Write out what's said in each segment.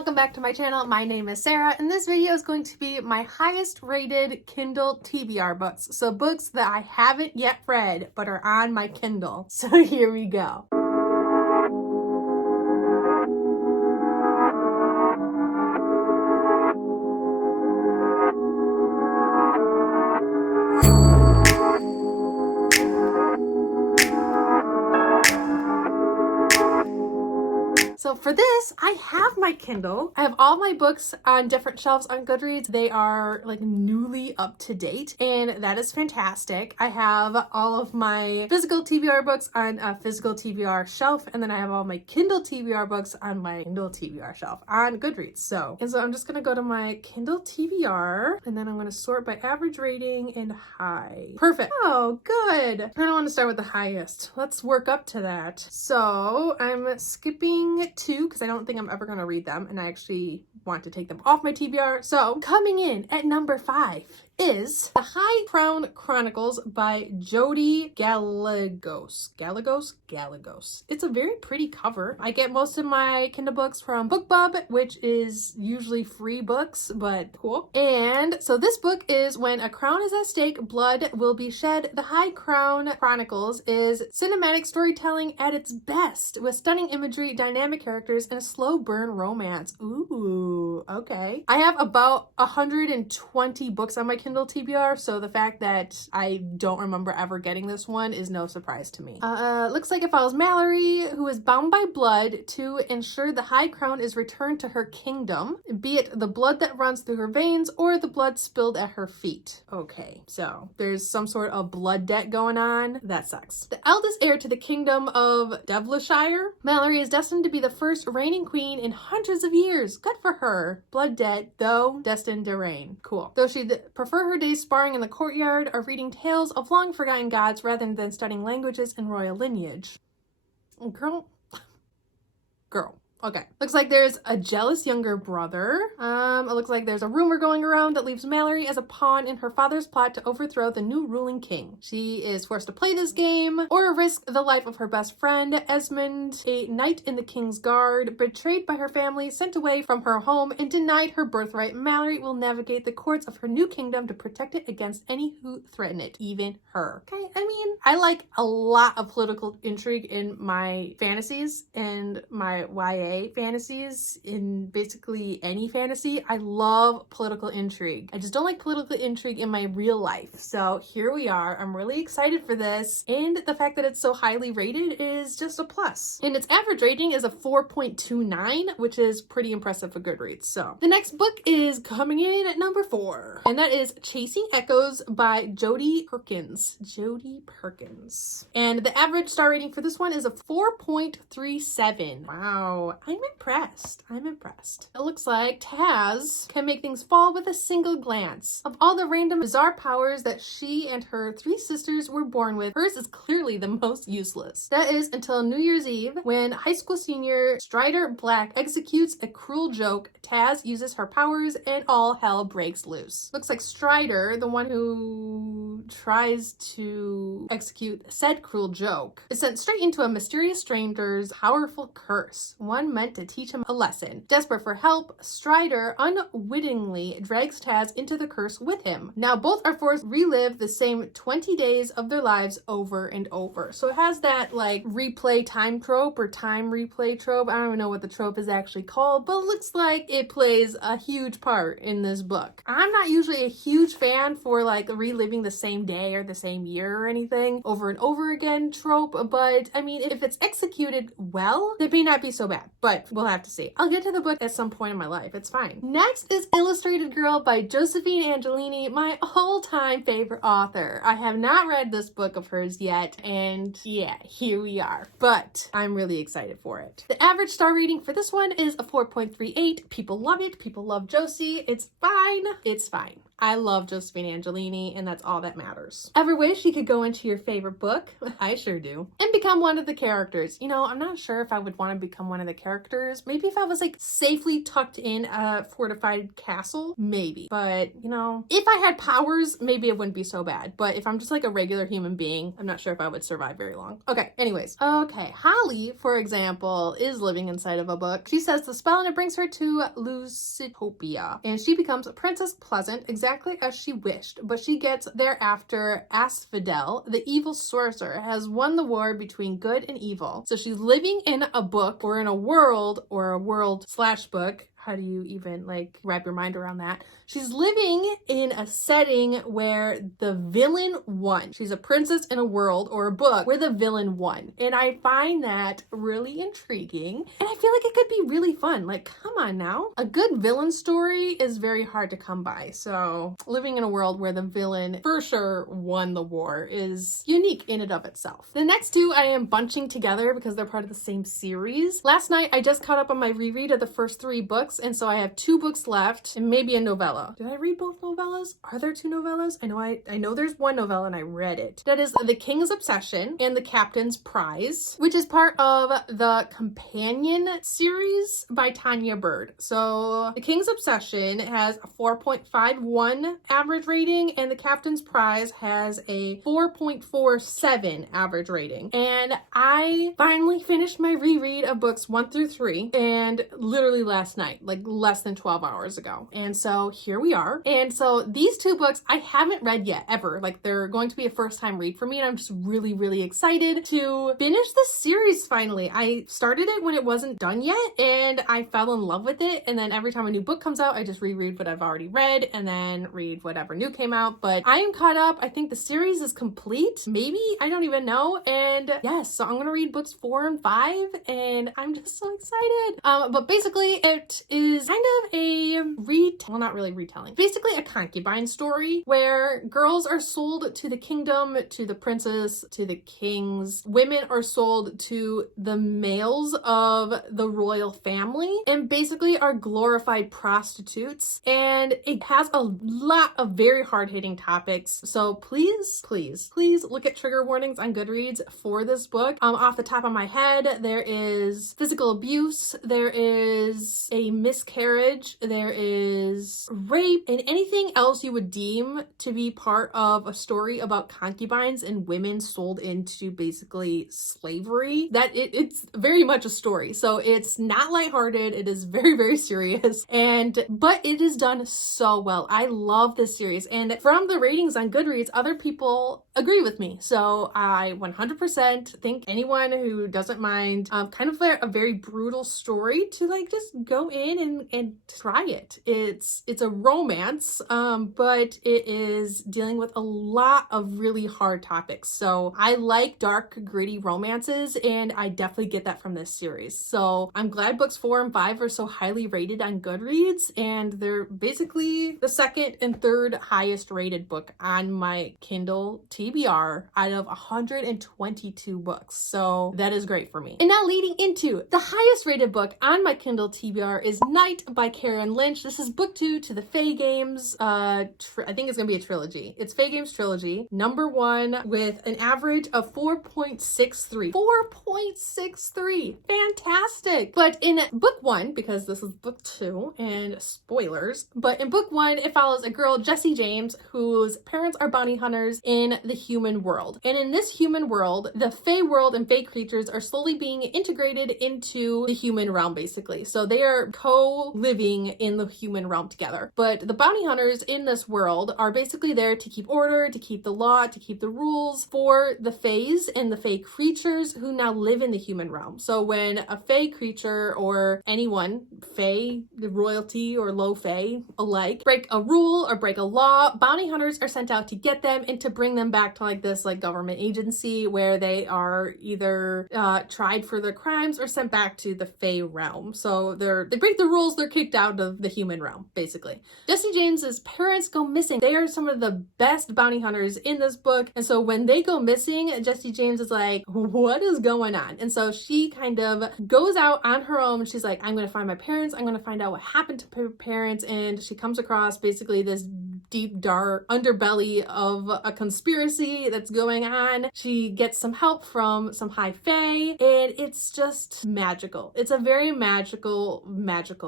welcome back to my channel. My name is Sarah, and this video is going to be my highest rated Kindle TBR books. So books that I haven't yet read, but are on my Kindle. So here we go. So for this, I have my Kindle. I have all my books on different shelves on Goodreads. They are like newly up to date, and that is fantastic. I have all of my physical TBR books on a physical TBR shelf, and then I have all my Kindle TBR books on my Kindle TBR shelf on Goodreads. So I'm just gonna go to my Kindle TBR, and then I'm gonna sort by average rating and high. Perfect. Oh, good. I don't want to start with the highest. Let's work up to that. So I'm skipping 2 because I don't think I'm ever going to read them, and I actually want to take them off my TBR. So coming in at number 5 is The High Crown Chronicles by Jodi Gallegos. Gallegos. It's a very pretty cover. I get most of my Kindle books from BookBub, which is usually free books, but cool. And so this book is When a Crown is at Stake, Blood Will Be Shed. The High Crown Chronicles is cinematic storytelling at its best, with stunning imagery, dynamic characters, and a slow burn romance. Ooh, okay. I have about 120 books on my Kindle TBR, so the fact that I don't remember ever getting this one is no surprise to me. Looks like it follows Mallory, who is bound by blood to ensure the High Crown is returned to her kingdom, be it the blood that runs through her veins or the blood spilled at her feet. Okay, so there's some sort of blood debt going on. That sucks. The eldest heir to the kingdom of Devonshire, Mallory is destined to be the first reigning queen in hundreds of years. Good for her. Blood debt, though, destined to reign. Cool. Though she'd prefer her days sparring in the courtyard or reading tales of long-forgotten gods rather than studying languages and royal lineage. Girl. Okay. Looks like there's a jealous younger brother. It looks like there's a rumor going around that leaves Mallory as a pawn in her father's plot to overthrow the new ruling king. She is forced to play this game or risk the life of her best friend, Esmond, a knight in the king's guard, betrayed by her family, sent away from her home, and denied her birthright. Mallory will navigate the courts of her new kingdom to protect it against any who threaten it, even her. Okay, I mean, I like a lot of political intrigue in my fantasies and my YA fantasies, in basically any fantasy. I love political intrigue. I just don't like political intrigue in my real life. So here we are. I'm really excited for this, and the fact that it's so highly rated is just a plus. And its average rating is a 4.29, which is pretty impressive for Goodreads. So the next book is coming in at number 4, and that is Chasing Echoes by Jodi Perkins. And the average star rating for this one is a 4.37. Wow. I'm impressed. It looks like Taz can make things fall with a single glance. Of all the random bizarre powers that she and her 3 sisters were born with, hers is clearly the most useless. That is until New Year's Eve, when high school senior Strider Black executes a cruel joke. Taz uses her powers and all hell breaks loose. Looks like Strider, the one who tries to execute said cruel joke, is sent straight into a mysterious stranger's powerful curse, one meant to teach him a lesson. Desperate for help, Strider unwittingly drags Taz into the curse with him. Now both are forced to relive the same 20 days of their lives over and over. So it has that like replay time trope or time replay trope. I don't even know what the trope is actually called, but it looks like it plays a huge part in this book. I'm not usually a huge fan for like reliving the same day or the same year or anything over and over again trope, but I mean, if it's executed well, it may not be so bad, but we'll have to see. I'll get to the book at some point in my life. It's fine. Next is Illustrated Girl by Josephine Angelini, my all-time favorite author. I have not read this book of hers yet, and yeah, here we are. But I'm really excited for it. The average star rating for this one is a 4.38. People love it. People love Josie. It's fine. I love Josephine Angelini, and that's all that matters. Ever wish you could go into your favorite book? I sure do. And become one of the characters. You know, I'm not sure if I would want to become one of the characters. Maybe if I was like safely tucked in a fortified castle, maybe. But, you know, if I had powers, maybe it wouldn't be so bad. But if I'm just like a regular human being, I'm not sure if I would survive very long. Okay, anyways. Okay, Holly, for example, is living inside of a book. She says the spell and it brings her to Lucitopia. And she becomes Princess Pleasant exactly as she wished. But she gets there after Asphodel, the evil sorcerer, has won the war between good and evil. So she's living in a book or in a world or a world/book. How do you even like wrap your mind around that? She's living in a setting where the villain won. She's a princess in a world or a book where the villain won. And I find that really intriguing. And I feel like it could be really fun. Like, come on now. A good villain story is very hard to come by. So living in a world where the villain for sure won the war is unique in and of itself. The next two I am bunching together because they're part of the same series. Last night, I just caught up on my reread of the first 3 books. And so I have 2 books left and maybe a novella. Did I read both novellas? Are there 2 novellas? I know there's one novella and I read it. That is The King's Obsession and The Captain's Prize, which is part of the companion series by Tanya Bird. So The King's Obsession has a 4.51 average rating and The Captain's Prize has a 4.47 average rating. And I finally finished my reread of books 1 through 3 and literally last night, like less than 12 hours ago. And so here we are. And so these 2 books I haven't read yet ever. Like they're going to be a first time read for me and I'm just really, really excited to finish the series finally. I started it when it wasn't done yet and I fell in love with it. And then every time a new book comes out, I just reread what I've already read and then read whatever new came out. But I am caught up. I think the series is complete. Maybe, I don't even know. And yes, so I'm going to read books 4 and 5 and I'm just so excited. But basically it is kind of a not really retelling, basically a concubine story where girls are sold to the kingdom, to the princess, to the kings. Women are sold to the males of the royal family and basically are glorified prostitutes. And it has a lot of very hard-hitting topics. So please look at trigger warnings on Goodreads for this book. Off the top of my head, there is physical abuse, there is a miscarriage, there is rape, and anything else you would deem to be part of a story about concubines and women sold into basically slavery. That it's very much a story. So it's not lighthearted. It is very, very serious. But it is done so well. I love this series. And from the ratings on Goodreads, other people agree with me. So I 100% think anyone who doesn't mind kind of a very brutal story to like just go in and try it. It's a romance, but it is dealing with a lot of really hard topics. So I like dark, gritty romances, and I definitely get that from this series. So I'm glad books 4 and 5 are so highly rated on Goodreads, and they're basically the second and third highest rated book on my Kindle TBR out of 122 books. So that is great for me. And now leading into the highest rated book on my Kindle TBR is Night by Karen Lynch. This is book 2 to the Fae Games. I think it's gonna be a trilogy. It's Fae Games trilogy, number 1 with an average of 4.63. 4.63, fantastic. But in book 1, because this is book 2 and spoilers, but in book 1 it follows a girl, Jessie James, whose parents are bounty hunters in the human world. And in this human world, the Fae world and Fae creatures are slowly being integrated into the human realm, basically. So they are co-living in the human realm together. But the bounty hunters in this world are basically there to keep order, to keep the law, to keep the rules for the Faes and the Fae creatures who now live in the human realm. So when a Fae creature or anyone, Fae, the royalty or low Fae alike, break a rule or break a law, bounty hunters are sent out to get them and to bring them back to like this like government agency where they are either tried for their crimes or sent back to the Fae realm. So they break the rules, they're kicked out of the human realm, basically. Jessie James's parents go missing. They are some of the best bounty hunters in this book. And so when they go missing, Jessie James is like, what is going on? And so she kind of goes out on her own. She's like, I'm going to find my parents. I'm going to find out what happened to her parents. And she comes across basically this deep, dark underbelly of a conspiracy that's going on. She gets some help from some high fae, and it's just magical. It's a very magical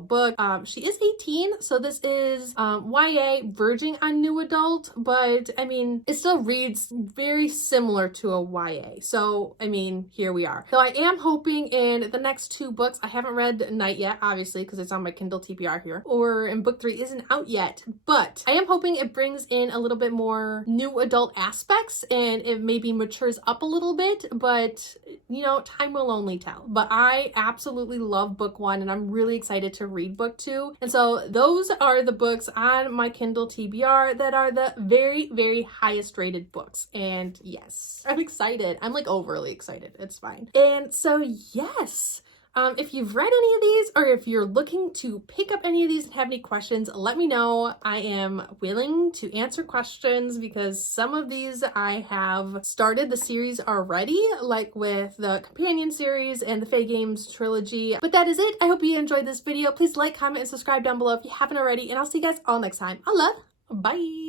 book. She is 18, so this is YA verging on new adult, but I mean, it still reads very similar to a YA. So, I mean, here we are. So I am hoping in the next 2 books, I haven't read Night yet, obviously, because it's on my Kindle TBR here, and book 3 isn't out yet, but I am hoping it brings in a little bit more new adult aspects and it maybe matures up a little bit, but you know, time will only tell. But I absolutely love book 1 and I'm really excited to read book 2. And so those are the books on my Kindle TBR that are the very, very highest rated books. And yes, I'm excited. I'm like overly excited. It's fine. And so yes, if you've read any of these or if you're looking to pick up any of these and have any questions, let me know. I am willing to answer questions because some of these I have started the series already, like with the companion series and the Fae Games trilogy. But that is it. I hope you enjoyed this video. Please like, comment, and subscribe down below if you haven't already, and I'll see you guys all next time. I love. Bye.